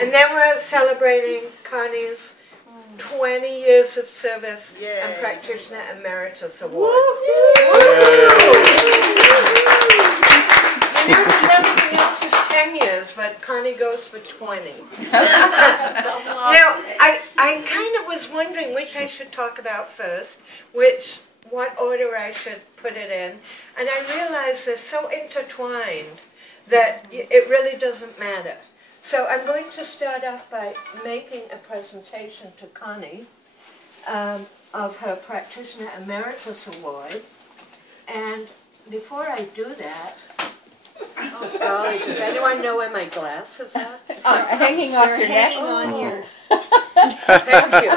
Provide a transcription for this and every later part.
And then we're celebrating Connie's 20 years of service and Practitioner Emeritus Award. You know, everything else is 10 years, but Connie goes for 20. Now, I kind of was wondering which I should talk about first, what order I should put it in, and I realized they're so intertwined that it really doesn't matter. So I'm going to start off by making a presentation to Connie of her Practitioner Emeritus Award. And before I do that, oh golly, does anyone know where my glasses are? Hanging off your neck. Thank you.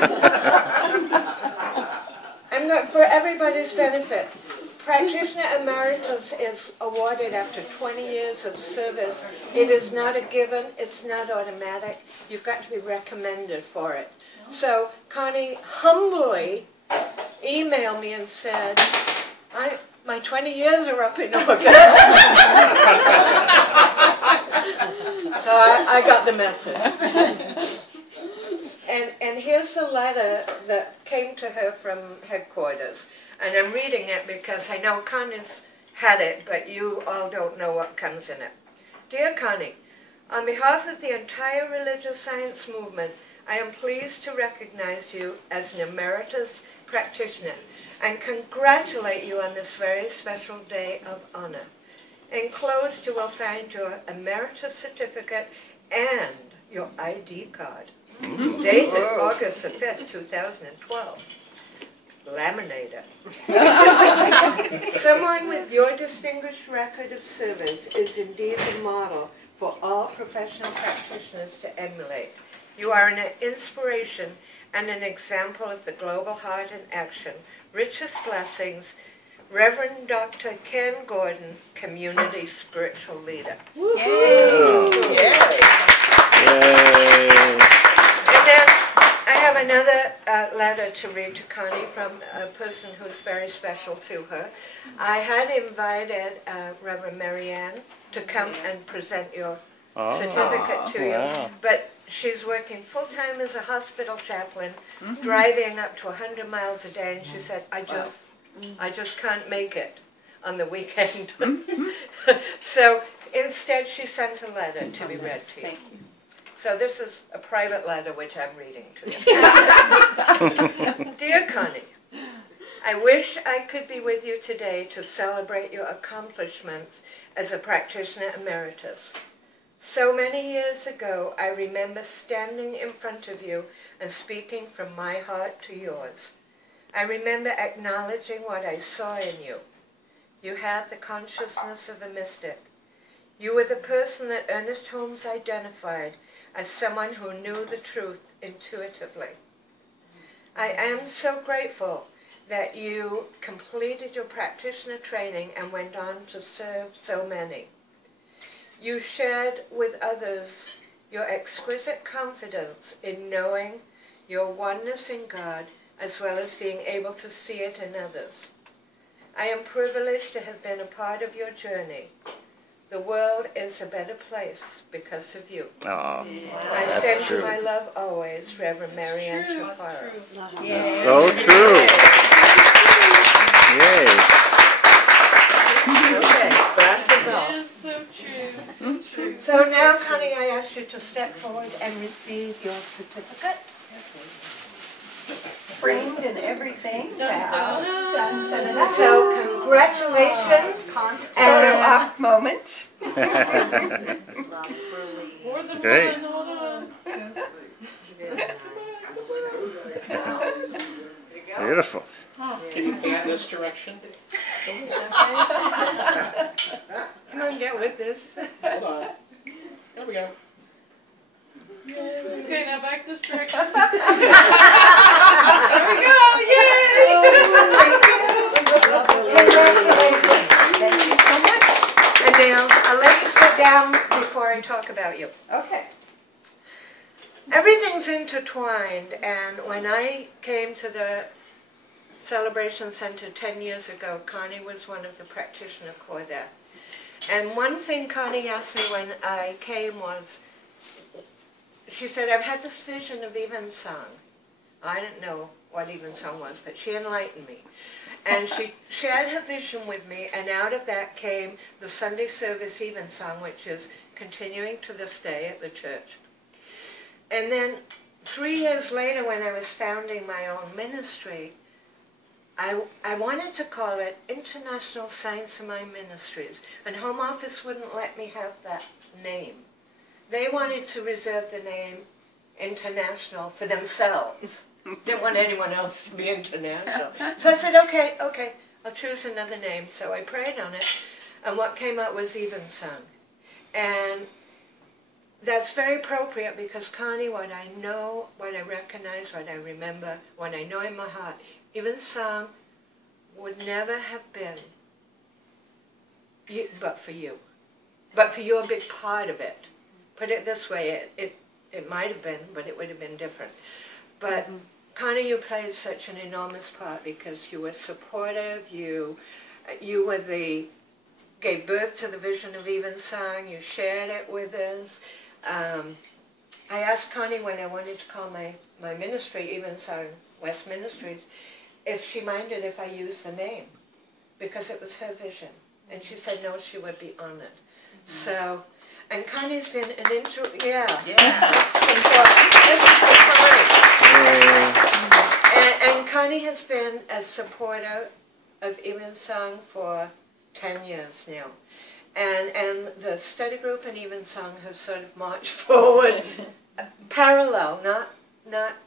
I'm going, for everybody's benefit, Practitioner Emeritus is awarded after 20 years of service. It is not a given, it's not automatic. You've got to be recommended for it. So Connie humbly emailed me and said, my 20 years are up in August. So I got the message. And here's the letter that came to her from headquarters. And I'm reading it because I know Connie's had it, but you all don't know what comes in it. Dear Connie, on behalf of the entire religious science movement, I am pleased to recognize you as an emeritus practitioner and congratulate you on this very special day of honor. Enclosed, you will find your emeritus certificate and your ID card, dated August the 5th, 2012. Laminator. Someone with your distinguished record of service is indeed a model for all professional practitioners to emulate. You are an inspiration and an example of the global heart in action. Richest blessings, Reverend Dr. Ken Gordon, Community Spiritual Leader. Yay! Yay! And then I have another letter to read to Connie from a person who's very special to her. I had invited Reverend Marianne to come and present your certificate to you, but she's working full-time as a hospital chaplain, driving up to 100 miles a day, and she said, I just can't make it on the weekend. So instead she sent a letter to be read to you. Thank you. So this is a private letter which I'm reading to you. Dear Connie, I wish I could be with you today to celebrate your accomplishments as a practitioner emeritus. So many years ago, I remember standing in front of you and speaking from my heart to yours. I remember acknowledging what I saw in you. You had the consciousness of a mystic. You were the person that Ernest Holmes identified as someone who knew the truth intuitively. I am so grateful that you completed your practitioner training and went on to serve so many. You shared with others your exquisite confidence in knowing your oneness in God, as well as being able to see it in others. I am privileged to have been a part of your journey. The world is a better place because of you. I send you my love always, Reverend Marianne Chapara. That's so true. Yay. Okay, glasses off. It is so true. So true. So now, Connie, I ask you to step forward and receive your certificate. Framed and everything. So, congratulations. Photo op moment. Great. Beautiful. Can you point this direction? I'm going to get with this. Hold on. There we go. Okay, now back this direction. There we go. Yay! Thank you so much. And now, I'll let you sit down before I talk about you. Okay. Everything's intertwined, and when I came to the Celebration Center 10 years ago, Connie was one of the practitioner corps there. And one thing Connie asked me when I came was, she said, I've had this vision of Evensong. I didn't know what Evensong was, but she enlightened me. And she shared her vision with me, and out of that came the Sunday service Evensong, which is continuing to this day at the church. And then 3 years later, when I was founding my own ministry, I wanted to call it International Saints of My Ministries, and Home Office wouldn't let me have that name. They wanted to reserve the name International for themselves. Didn't want anyone else to be international. So I said, okay, I'll choose another name. So I prayed on it, and what came up was Evensong. And that's very appropriate because, Connie, what I know, what I recognize, what I remember, what I know in my heart, Evensong would never have been but for you. But for your big part of it. Put it this way, it might have been, but it would have been different. But Connie, you played such an enormous part because you were supportive, you gave birth to the vision of Evensong, you shared it with us. I asked Connie when I wanted to call my ministry, Evensong West Ministries, if she minded if I used the name, because it was her vision. And she said no, she would be honored. So, and Connie's been an This is for Connie. And Connie has been a supporter of Evensong for 10 years now. And the study group and Evensong have sort of marched forward parallel, not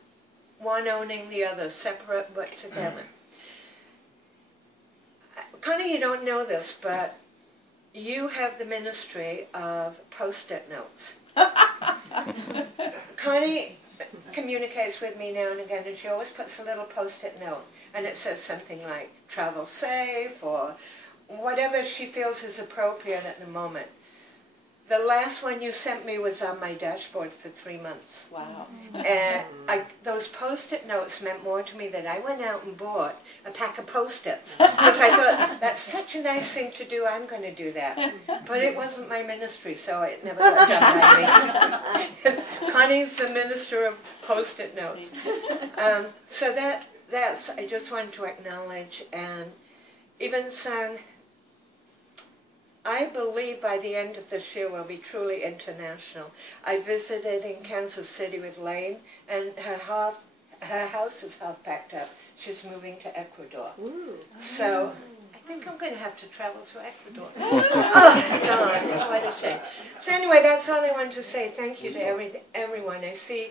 one owning the other, separate but together. Connie, you don't know this, but you have the ministry of post-it notes. Connie communicates with me now and again, and she always puts a little post-it note, and it says something like, travel safe, or whatever she feels is appropriate at the moment. The last one you sent me was on my dashboard for 3 months. Wow. And those post-it notes meant more to me than I went out and bought a pack of post-its. Because I thought, that's such a nice thing to do, I'm going to do that. But it wasn't my ministry, so it never got done by me. Connie's the minister of post-it notes. So that's, I just wanted to acknowledge. And Evensong, I believe by the end of this year we'll be truly international. I visited in Kansas City with Lane, and her house is half packed up. She's moving to Ecuador. Ooh. So I think I'm going to have to travel to Ecuador. Oh, darn, what a shame. So anyway, that's all I wanted to say. Thank you to everyone. I see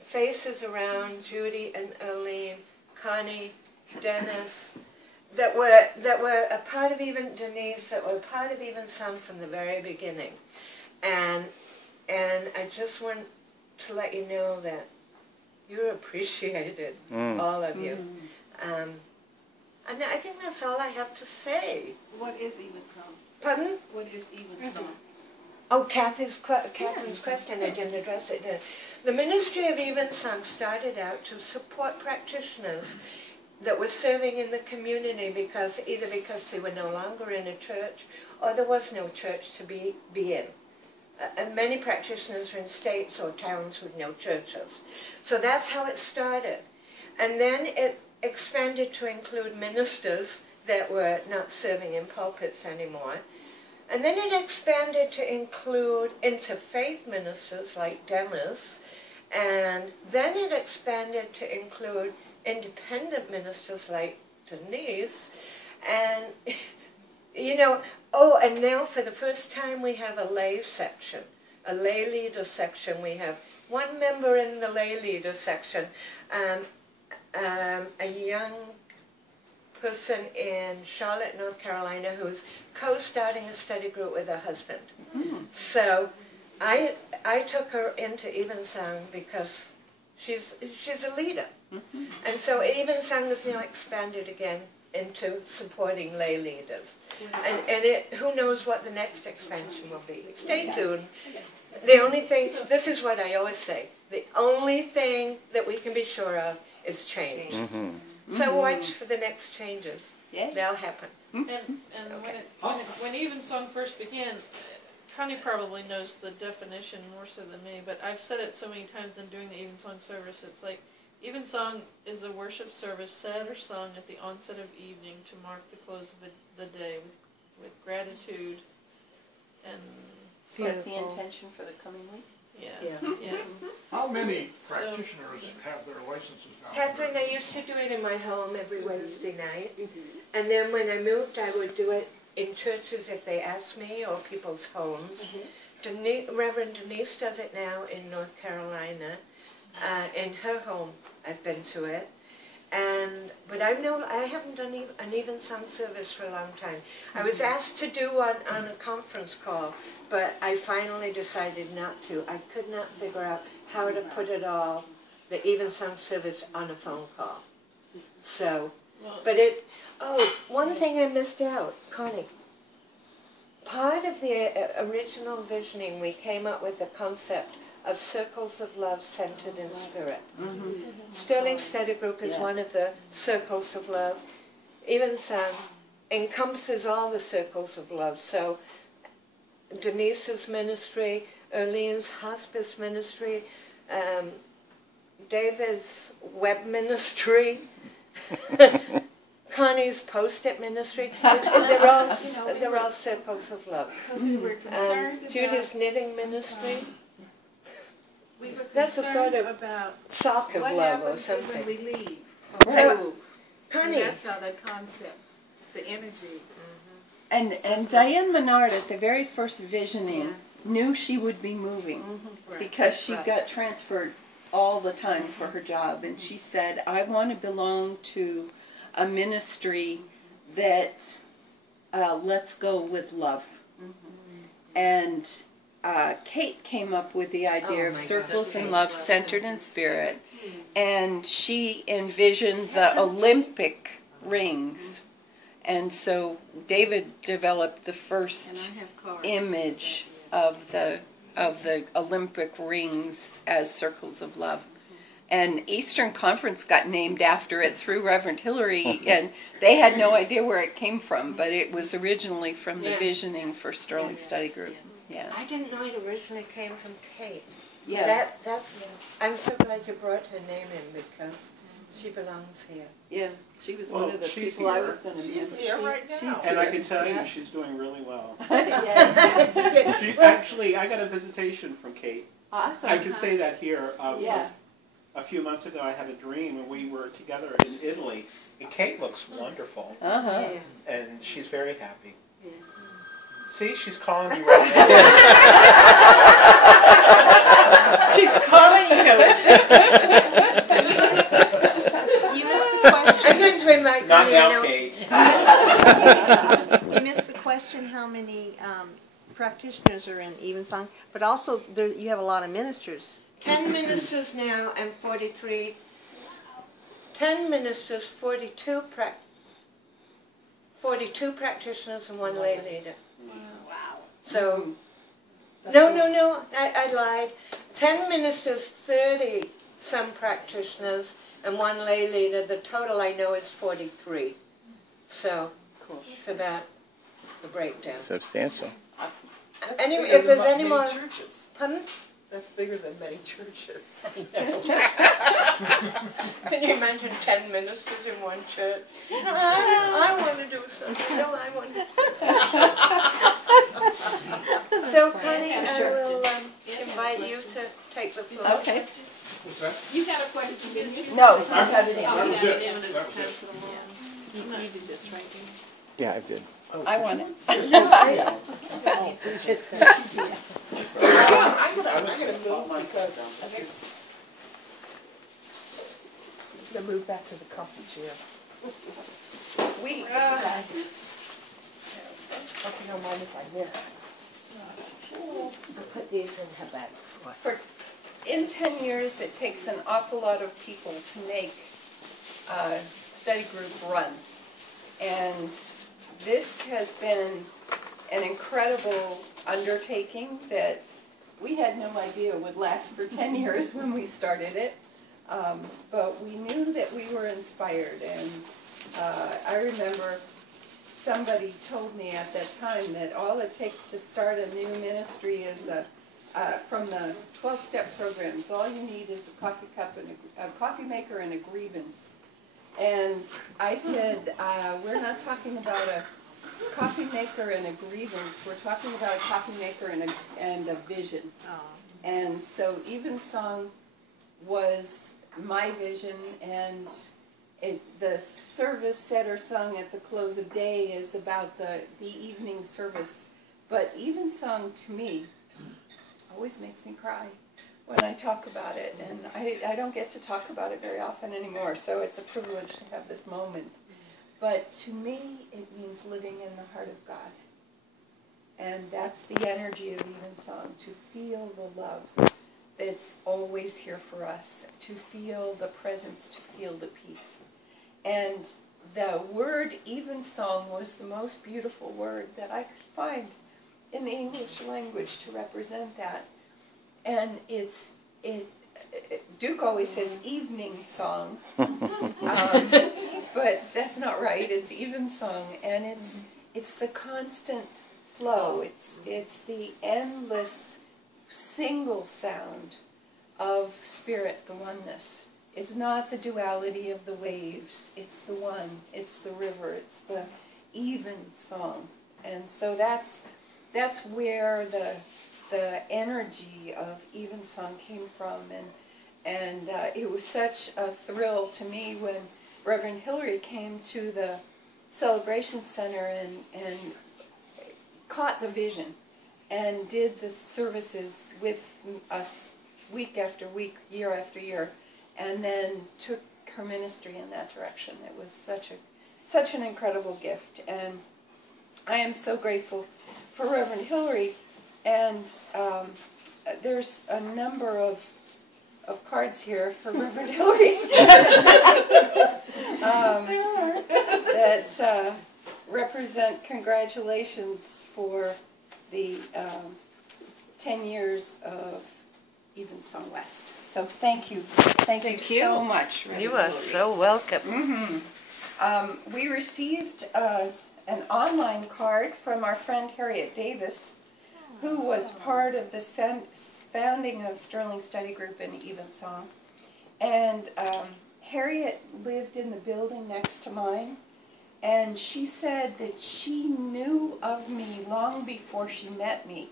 faces around, Judy and Arlene, Connie, Dennis, that were a part of Denise, that were a part of Evensong from the very beginning. And I just want to let you know that you're appreciated, all of you. And I think that's all I have to say. What is Evensong? Pardon? What is Evensong? Oh, Catherine's question, I didn't address it. The Ministry of Evensong started out to support practitioners that were serving in the community either because they were no longer in a church or there was no church to be in. And many practitioners are in states or towns with no churches. So that's how it started. And then it expanded to include ministers that were not serving in pulpits anymore. And then it expanded to include interfaith ministers like Dennis. And then it expanded to include independent ministers like Denise, and and now for the first time we have a lay section, a lay leader section. We have one member in the lay leader section, a young person in Charlotte, North Carolina, who's co-starting a study group with her husband. So I took her into Evensong because she's a leader. And so Evensong has now expanded again into supporting lay leaders. And who knows what the next expansion will be. Stay tuned. The only thing, this is what I always say, the only thing that we can be sure of is change. So watch for the next changes. They'll happen. And when Evensong first began, Connie probably knows the definition more so than me, but I've said it so many times in doing the Evensong service. It's like, Evensong is a worship service said or sung at the onset of evening to mark the close of the day with gratitude and Set the intention for the coming week. yeah. How many So- practitioners have their licenses now? Catherine, I used to do it in my home every Wednesday night. And then when I moved, I would do it in churches if they asked me, or people's homes. Reverend Denise does it now in North Carolina. In her home, I've been to it. But I haven't done an Evensong service for a long time. I was asked to do one on a conference call, but I finally decided not to. I could not figure out how to put it all, the Evensong service, on a phone call. So, but one thing I missed out, Connie. Part of the original visioning, we came up with the concept of circles of love centered in spirit. Sterling Study Group is one of the circles of love. Evensong encompasses all the circles of love. So Denise's ministry, Erlene's hospice ministry, David's web ministry, Connie's post-it ministry. They're all circles of love. Because we were concerned Judah's knitting ministry. we were That's a sort of about sock of what love or happens when something. we leave. So, Connie, That's how the concept, the energy. And Diane Menard at the very first visioning knew she would be moving because she got transferred all the time for her job, and she said, I want to belong to a ministry that lets go with love. And Kate came up with the idea of circles in love centered in spirit, and she envisioned the Olympic rings. And so David developed the first image of the Olympic rings as circles of love. And Eastern Conference got named after it through Reverend Hillary, and they had no idea where it came from, but it was originally from the visioning for Sterling Study Group. Yeah. I didn't know it originally came from Kate. Yeah. That's. I'm so glad you brought her name in because she belongs here. Yeah. She was Well, one of the she's people I here. was going to She's here right now. She's And I here. can tell Yeah. you, she's doing really well. Yeah. Actually, I got a visitation from Kate. Awesome. I can say that here. Yeah. A few months ago, I had a dream, and we were together in Italy. And Kate looks wonderful, Uh-huh. and she's very happy. See, she's calling you right now. She's calling you. You missed the question. I'm going to invite Not Connie. now, Kate. You missed the question how many practitioners are in Evensong, but also there, you have a lot of ministers. 10 ministers now and 43. 10 ministers, 42 practitioners and 1 lay leader. Wow. So, no, I lied. 10 ministers, 30 some practitioners, and 1 lay leader. The total I know is 43. So, it's about the breakdown. Substantial. Awesome. Anyway, if there's any more... churches. Pardon? That's bigger than many churches. Can you imagine 10 ministers in one church? I want to do something. No, I want to. So, Connie, I will invite you to take the floor. Okay. What's that? You had a question, didn't you? No, you got it in. That was it. And That was it. pass it along. You did this, right? Yeah, I did. I want it. I'm gonna move because I'm gonna move back to the comfy chair. We, Hope you don't mind if I miss. I'll put these in her bag. in 10 years, it takes an awful lot of people to make a study group run. And this has been an incredible undertaking that we had no idea would last for 10 years when we started it. But we knew that we were inspired, and I remember somebody told me at that time that all it takes to start a new ministry is from the 12-step programs. All you need is a coffee cup and a coffee maker and a grievance. And I said, we're not talking about a coffee maker and a grievance. We're talking about a coffee maker and a vision. Oh. And so Evensong was my vision, and the service said or sung at the close of day is about the evening service. But Evensong to me always makes me cry when I talk about it, and I don't get to talk about it very often anymore, so it's a privilege to have this moment. But to me, it means living in the heart of God. And that's the energy of Evensong, to feel the love that's always here for us, to feel the presence, to feel the peace. And the word Evensong was the most beautiful word that I could find in the English language to represent that. And Duke always says evening song, but that's not right. It's Evensong, and it's the constant flow. It's the endless single sound of spirit, the oneness. It's not the duality of the waves. It's the one. It's the river. It's the even song. And so that's where the energy of Evensong came from, and it was such a thrill to me when Reverend Hillary came to the Celebration Center and caught the vision and did the services with us week after week, year after year, and then took her ministry in that direction. It was such an incredible gift, and I am so grateful for Reverend Hillary. And there's a number of cards here for Reverend Hillary that represent congratulations for the 10 years of Evensong West. So thank you. Thank you so much, Reverend You are Hillary. so welcome. Mm-hmm. We received an online card from our friend Harriet Davis, who was part of the founding of Sterling Study Group in Evensong. And Harriet lived in the building next to mine, and she said that she knew of me long before she met me,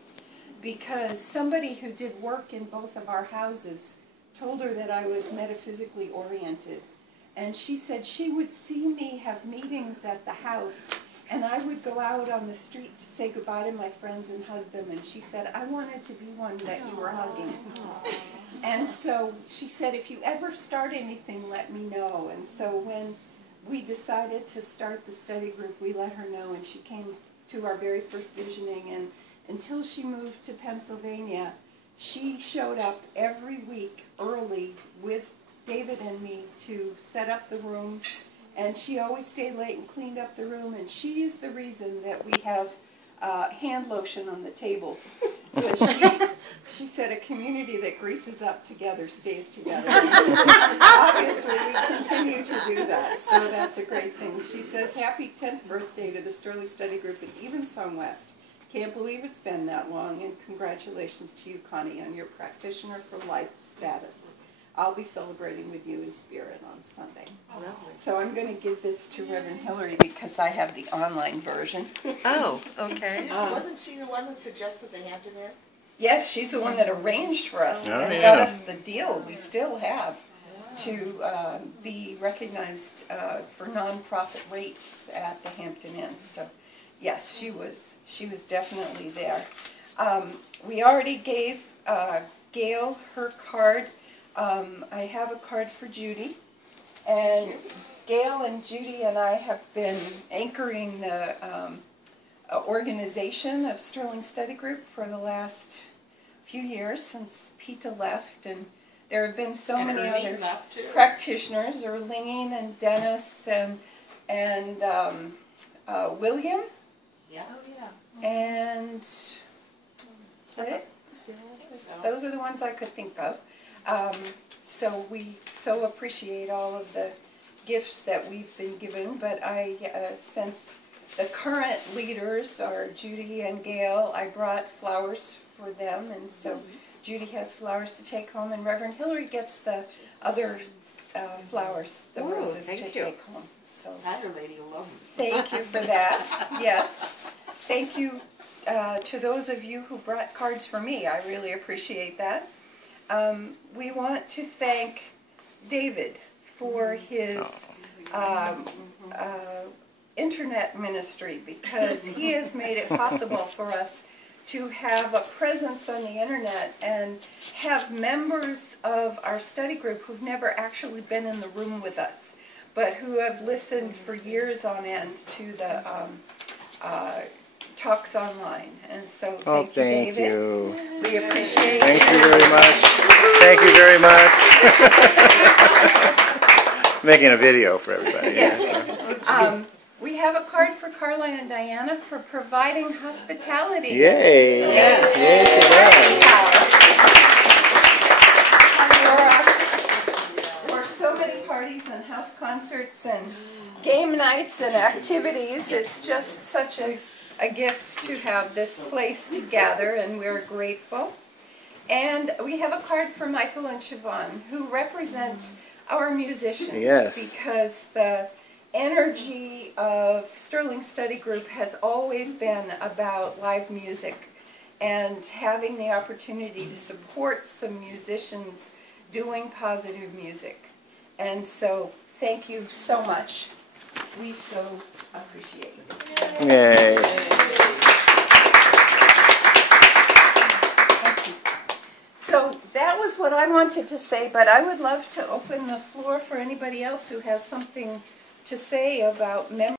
because somebody who did work in both of our houses told her that I was metaphysically oriented. And she said she would see me have meetings at the house, and I would go out on the street to say goodbye to my friends and hug them. And she said, I wanted to be one that you were hugging. And so she said, if you ever start anything, let me know. And so when we decided to start the study group, we let her know, and she came to our very first visioning. And until she moved to Pennsylvania, she showed up every week early with David and me to set up the room. And she always stayed late and cleaned up the room, and she is the reason that we have hand lotion on the tables. Because she said a community that greases up together stays together. Obviously, we continue to do that, so that's a great thing. She says, happy 10th birthday to the Sterling Study Group at Evensong West. Can't believe it's been that long, and congratulations to you, Connie, on your Practitioner for Life status. I'll be celebrating with you in spirit on Sunday. Lovely. So I'm going to give this to Reverend Hillary because I have the online version. Oh, okay. Wasn't she the one that suggested they had to there? Yes, she's the one that arranged for us Oh, and yeah. got us the deal we still have to be recognized for nonprofit rates at the Hampton Inn. So yes, she was definitely there. We already gave Gail her card. I have a card for Judy, and Gail and Judy and I have been anchoring the organization of Sterling Study Group for the last few years since Peta left, and there have been so many other practitioners, Erlene and Dennis and William. Yeah. And is that it? Those are the ones I could think of. So we so appreciate all of the gifts that we've been given, but I sense the current leaders are Judy and Gail. I brought flowers for them, and so Judy has flowers to take home, and Reverend Hillary gets the other flowers, the Ooh, roses to thank you. take home. So That lady alone. thank you for that. Yes. Thank you to those of you who brought cards for me. I really appreciate that. We want to thank David for his internet ministry, because he has made it possible for us to have a presence on the internet and have members of our study group who've never actually been in the room with us, but who have listened for years on end to the talks online. And so thank you, thank David. you. We appreciate Thank you very much. Thank you very much. Making a video for everybody. Yes. We have a card for Carla and Diana for providing hospitality. Yay. Yeah. Yay to them. For so many parties and house concerts and game nights and activities, it's just such a gift to have this place to gather, and we're grateful. And we have a card for Michael and Siobhan, who represent our musicians. Yes. Because the energy of Sterling Study Group has always been about live music and having the opportunity to support some musicians doing positive music. And so thank you so much. We so appreciate it. Yay. So that was what I wanted to say, but I would love to open the floor for anybody else who has something to say about memory.